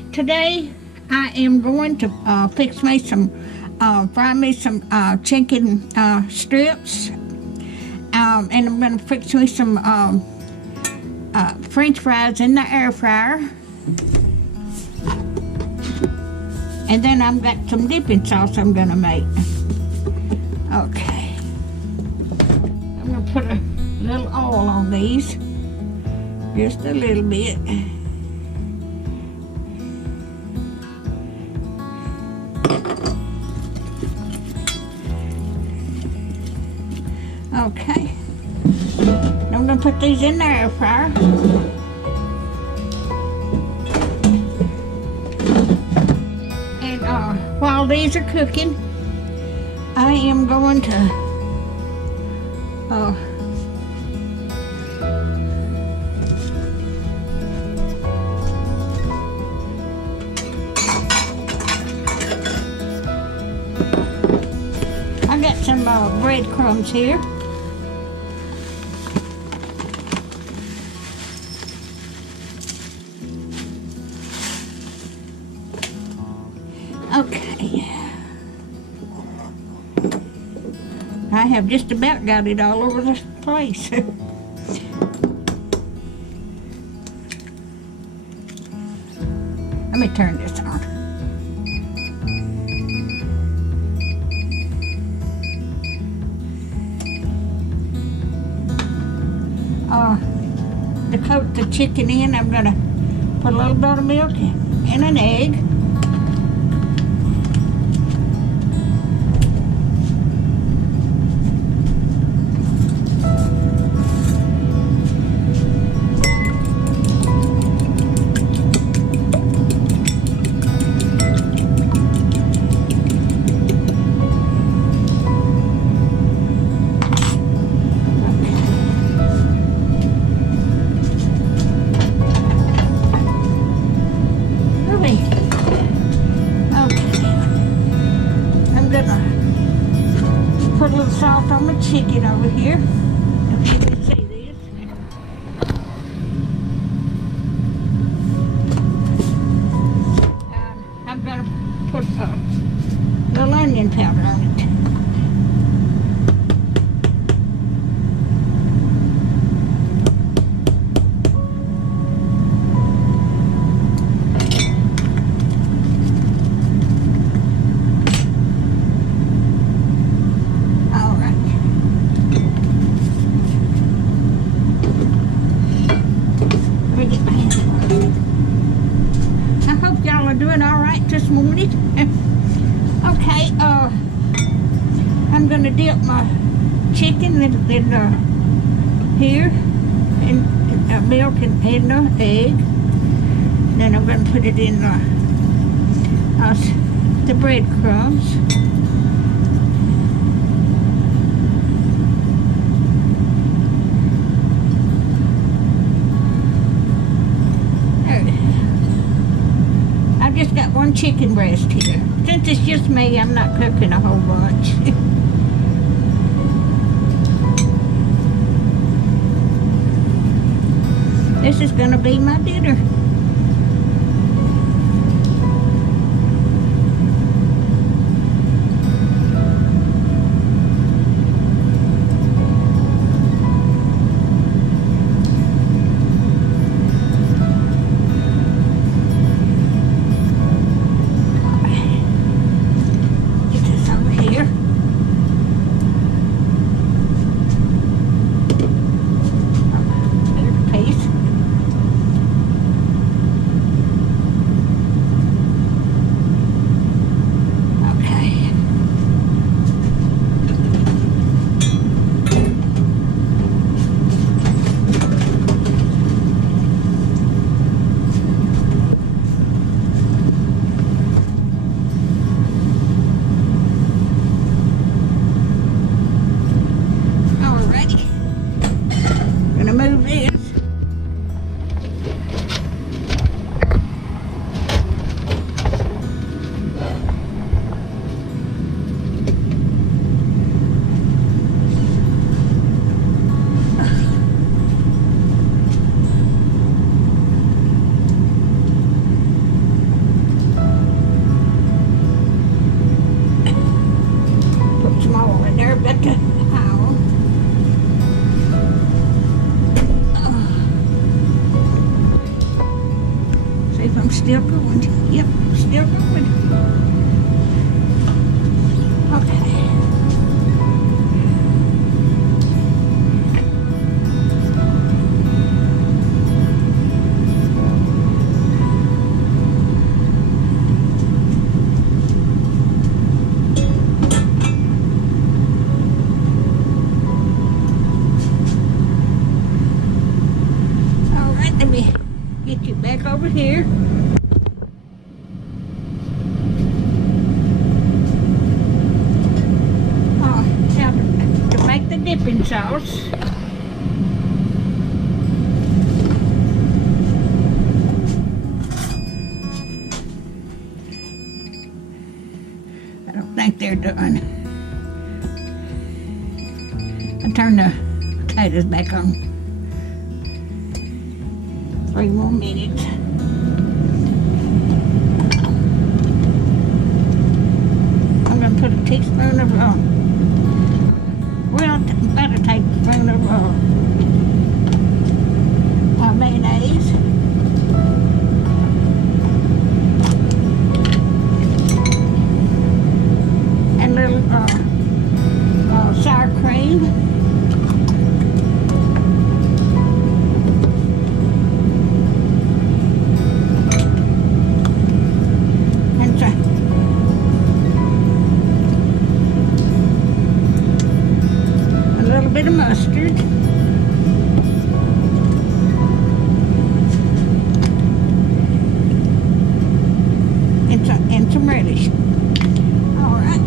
Alright, today I am going to fry me some chicken strips, and I'm going to fix me some French fries in the air fryer, and then I've got some dipping sauce I'm going to make. Okay, I'm going to put a little oil on these, just a little bit. Okay, I'm going to put these in the air fryer. And while these are cooking, I am going to I got some breadcrumbs here. Okay, I have just about got it all over the place. Let me turn this on. To coat the chicken in, I'm going to put a little buttermilk and an egg. Put a little salt on my chicken over here. If you can see this. I'm going to put a little onion powder on it. Doing all right this morning. Okay, I'm going to dip my chicken in here in milk and egg. Then I'm going to put it in the breadcrumbs. Just got one chicken breast here. Since it's just me, I'm not cooking a whole bunch. This is going to be my dinner. still going. Yep, still going. Okay. All right, let me get you back over here. Now to make the dipping sauce. I don't think they're done. I turn the potatoes back on. 3 more minutes. I'm going to put a teaspoon of, about a tablespoon of mayonnaise. And a little sour cream. Bit of mustard, and some relish. All right.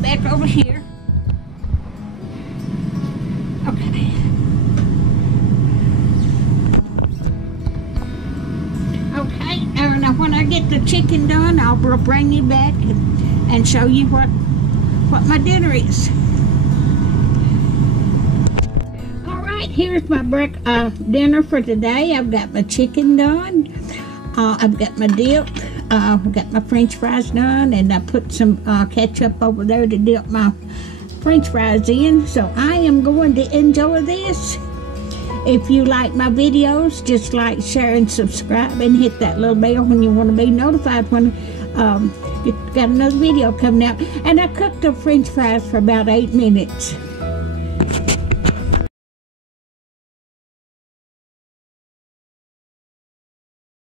Back over here. Okay. Okay, now when I get the chicken done, I'll bring you back and show you what my dinner is. All right, here's my dinner for today. I've got my chicken done. I've got my dip. I've got my french fries done, and I put some ketchup over there to dip my french fries in. So I am going to enjoy this. If you like my videos, just like, share, and subscribe, and hit that little bell when you want to be notified when you've got another video coming out. And I cooked the french fries for about 8 minutes.